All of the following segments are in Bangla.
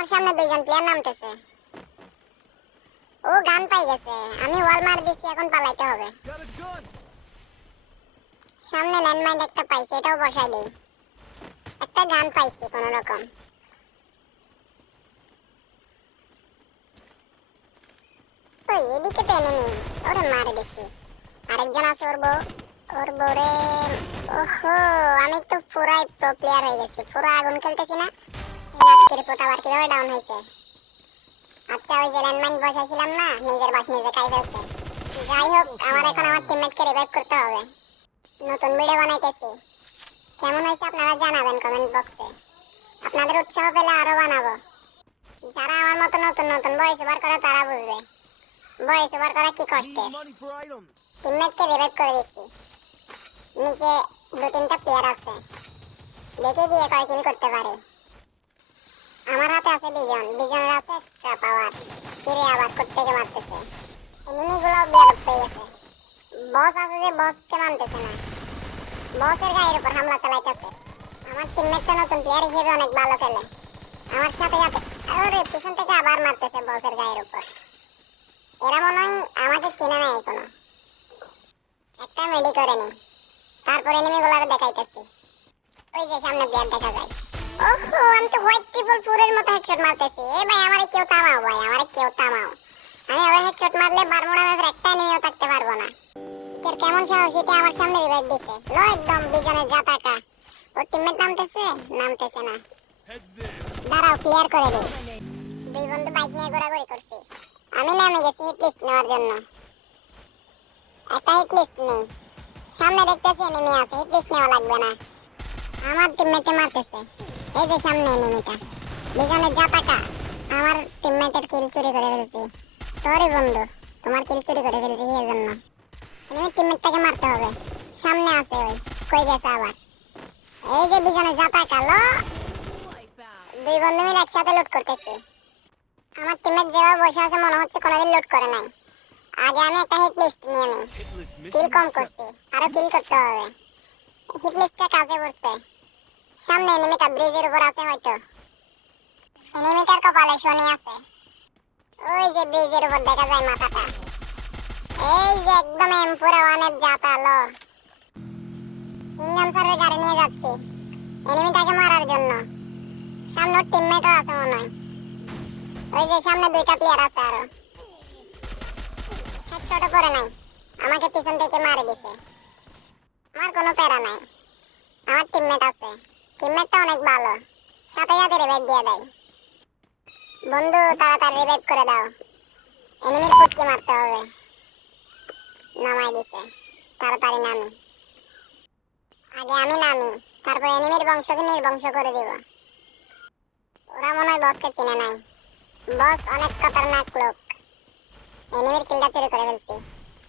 আমার সামনে দুইজন প্লেয়ার নামতেছে। ও গান পাই গেছে। আমি ওয়াল মার দিছি, এখন পালাইতে হবে! সামনে ল্যান্ডমাইন একটা পাইছি, এটাও বসাই দেই একটা গান পাইছি কোন রকম ওই, এদিকে তো এনিমি ওরে মারে দিছি। আরেকজন আছে ওর বউ। ওর বউরে, ওহো, আমি তো পুরাই প্রো প্লেয়ার হয়ে গেছি। পুরো আগুন খেলতেছি না। নাটকের পোতা আবার কীভাবে ডাউন হয়েছে আচ্ছা ওই যে ল্যান্ডমাইন বসাইছিলাম না, নিজের বাস নিজে খাই ফেলছে যাই হোক, আমার এখন আমার টিমমেটকে রিভাইভ করতে হবে। নতুন ভিডিও বানাইতেছি। কেমন হয়েছে আপনারা জানাবেন কমেন্ট বক্সে আপনাদের উৎসাহ পেলে আরও বানাবো। যারা আমার মতো নতুন নতুন ভয়েস ওভার করে, তারা বুঝবে। ভয়েস ওভার করা কি কষ্টের. টিমমেটকে রিভাইভ করে দিচ্ছি। নিচে দু তিনটা প্লেয়ার আছে। দেখে দিয়ে কয় কিল করতে পারে। আছে বিজন। বিজনের আছে এক্সট্রা পাওয়ার কিরে আবার কোত্থেকে মারতেছে। এনিমিগুলো বিয়াদব হয়ে গেছে। বস আছে যে বসকে মানতেছে না। বসের গায়ের উপর হামলা চালাইতেছে। আমার টিমমেটটা নতুন প্লেয়ার হিসেবে অনেক ভালো খেলে। আমার সাথে সাথে আরে পিছন থেকে আবার মারতেছে বসের গায়ের উপর। এরা মনে হয় আমাকে চেনে না এখনও। একটা মেডি করে নি। তারপর এনিমিগুলোরে দেখাইতেছি। ওই যে সামনে প্লেয়ার দেখা যায়। ওহো, আমি তো হোয়াইট ট্রিপল ফোরের মতো হেডশট মারতেছি। এ ভাই, আমারে কেউ থামাও ভাই, আমারে কেউ থামাও। আমি আবার হেডশট মারলে বারমুড়া ম্যাপের একটা এনিমিও থাকতে পারব না। এর কেমন সাহস, এটা আমার সামনে রিভাইভ দিছে। লো একদম বিজনের জাতাকা ওর টিমমেট নামতেছে? নামতেছে না. দাঁড়াও ক্লিয়ার করে দিই। দুই বন্ধু বাইক নিয়ে ঘোরাঘুরি করছি। আমি নামে গেছি হিট লিস্ট নেওয়ার জন্য। একটা হিট লিস্ট নেই। সামনে দেখতেছি এনিমি আছে হিট লিস্ট নেওয়া লাগবে না। আমার টিমমেটে মারতেছে। এই যে সামনে এনিমিটা বিজনের জাতাকা আমার টিমমেটের কিল চুরি করে ফেলছি। সরি বন্ধু তোমার কিল চুরি করে ফেলছি এই জন্য। এনিমি টিমমেটটাকে মারতে হবে। সামনে আছে ওই কই গেছে আবার? এই যে বিজনের জাতাকা লো। দুই বন্ধু মিলে একসাথে লুট করতেছি। আমার টিমের যেভাবে বসে আছে মনে হচ্ছে কোনোদিন লুট করে নাই। আগে আমি একটা হিট লিস্ট নিয়ে নিই। কিল কম করছি আরও কিল করতে হবে। হিট লিস্টটা কাজে পড়ছে। সামনে এনিমিটা ব্রিজের উপর আছে হয়তো। এনিমিটার কপালে শনি আছে। ওই যে ব্রিজের উপর দেখা যায় মাথাটা। এই যে একদম এমপুরা ওয়ানের জাতালো। সিঙ্গাম স্যারের গাড়ি নিয়ে যাচ্ছি। এনিমিটাকে মারার জন্য। সামনে ওর টিমমেটও আছে মনে হয়। ওই যে সামনে দুইটা প্লেয়ার আছে আরও। হেডশটও করে নাই। আমাকে পিছন থেকে মারে দিছে। আমার কোনো প্যারা নাই। আমার টিমমেট আছে। টিমমেটটা অনেক ভালো। সাথে সাথে রিভাইভ দিয়ে দেয়। বন্ধু, তাড়াতাড়ি রিভাইভ করে দাও। এনিমির ফুটকি মারতে হবে। নামাই দিছে। তাড়াতাড়ি নামি। আগে আমি নামি, তারপর এনিমির বংশকে নির্বংশ করে দিব। ওরা মনে হয় বসকে চিনে নাই। বস অনেক খতরনাক লোক। এনিমির কিলটা চুরি করে ফেলছি।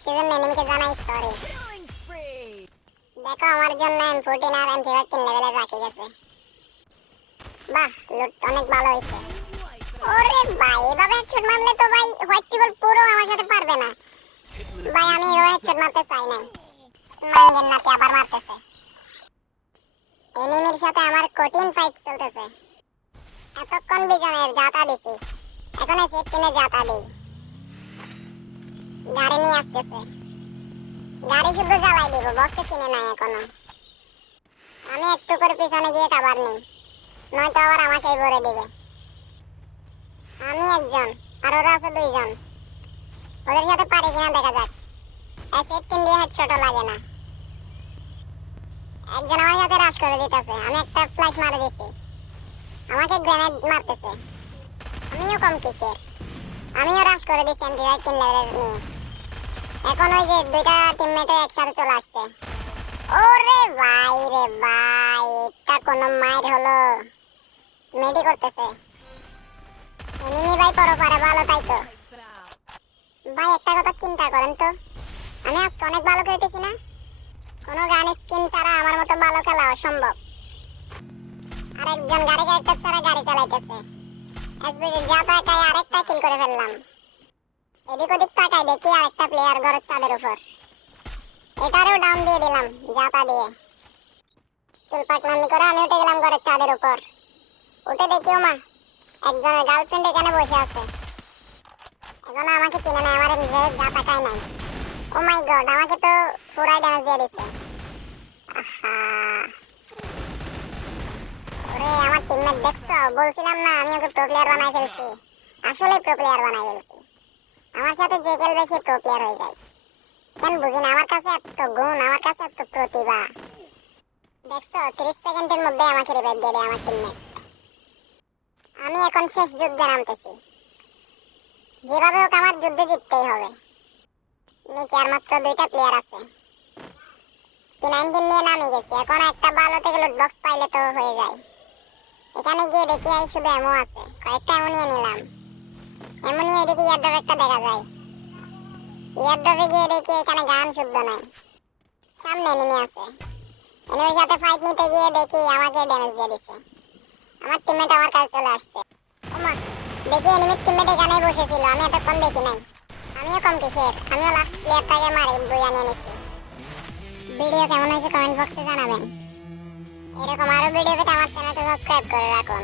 সেজন্য এনিমিকে জানাই সরি দেখো, আমার জন্য এম ফোরটিন আর এম কিল লেভেলে রাখি গেছে। বাহ লুট অনেক ভালো হয়েছে। ওরে ভাই, এভাবে হেডশট মারলে তো ভাই হোয়াইট টিবল পুরো আমার সাথে পারবে না। ভাই, আমি এভাবে হেডশট মারতে চাই নাই। মাঙ্গেন নাকি আবার মারতেছে। এনিমির সাথে আমার কঠিন ফাইট চলতেছে। এতক্ষণ বিজনের জাতা দিছি। এখন সেট কিনে জাতা দিই। গাড়ি নিয়ে আসতেছে। গাড়ি শুধু জ্বালাই দিব বসকে চিনে নাই এখনও। আমি একটু করে পিছনে গিয়ে কাবার নেই, নয়তো আবার আমাকেই ভরে দিবে। আমি একজন, আর ওরা আছে দুইজন। ওদের সাথে পারি কিনা দেখা যাক। অ্যাসিড কিন দিয়ে হেডশটও লাগে না। একজন আমার সাথে রাশ করে দিতেছে, আমি একটা ফ্ল্যাশ মারে দিছি। আমাকে গ্রেনেড মারতেছে। আমিও কম কিসের? আমিও রাশ করে দিচ্ছি ভাই লেভেলের নিয়ে। এখন ওই যে দুইটা টিমমেটও একসাথে চলে আসছে। ওরে ভাই রে ভাই, এটা কোনো মায়ের হলো। মেডি করতেছে। এনিমি ভাই পরো পারে ভালো তাই তো। ভাই, একটা কথা চিন্তা করেন তো। আমি আজকে অনেক ভালো খেলতেছি না? কোনো গান স্কিন ছাড়া আমার মতো ভালো খেলা অসম্ভব আর একজন গাড়ি ক্যারেক্টার ছাড়া গাড়ি চালাইতেছে। এসবিডি যা তাকায় আরেকটা কিল করে ফেললাম। এদিক ওদিক তাকায় দেখি আরেকটা প্লেয়ার ঘরের চাঁদের উপর। এটারেও ডাউন দিয়ে দিলাম জাতা দিয়ে। চুল পাকনামি করে আমি উঠে গেলাম ঘরের চাঁদের উপর। উঠে দেখিও মা একজনের গার্লফ্রেন্ড এখানে বসে আছে। এখনও আমাকে চিনে নাই আমার ড্রেস যা তাকায় নাই। ও মাই গড, আমাকে তো পুরাই ড্যামেজ দিয়ে ওরে, আমার টিমমেট দেখছ? বলছিলাম না, আমি ওকে প্রো প্লেয়ার বানাই ফেলছি। আসলে প্রো প্লেয়ার বানাই ফেলছি। আমার সাথে যে খেলবে সে প্রো প্লেয়ার হয়ে যায়। কেন বুঝি না? আমার কাছে এত গুণ, আমার কাছে এত প্রতিভা। দেখছ, তিরিশ সেকেন্ডের মধ্যে আমাকে রিভাইভ দিয়ে দেয় আমার টিমমেট আমি এখন শেষ যুদ্ধে নামতেছি। যেভাবে হোক আমার যুদ্ধে জিততেই হবে। নিচে আর মাত্র দুইটা প্লেয়ার আছে। পি নাইনটিন নিয়ে নামে গেছি। এখন একটা ভালো থেকে লুট বক্স পাইলে তো হয়ে যায়। এখানে গিয়ে দেখি এই শুধু এমো আছে। কয়েকটা এমো নিয়ে নিলাম। এমো নিয়ে এদিকে ইয়ারড্রপ একটা দেখা যায়। ইয়ারড্রপে গিয়ে দেখি এখানে গান শুদ্ধ নাই। সামনে এনিমি আছে। এনিমির সাথে ফাইট নিতে গিয়ে দেখি আমাকে ড্যামেজ দিয়ে দিছে। আমার টিমমেট আমার কাছে চলে আসছে। ওমা, দেখি এনিমির টিমমেট এখানেই বসেছিল। আমি এতক্ষণ দেখি নাই। আমিও কম কিসের? আমিও লাস্ট প্লেয়ারটাকে মারি বইয়া নিয়ে নিচ্ছি ভিডিও কেমন হয়েছে কমেন্ট বক্সে জানাবেন। এরকম আরও ভিডিও পেতে আমার চ্যানেলটা সাবস্ক্রাইব করে রাখুন।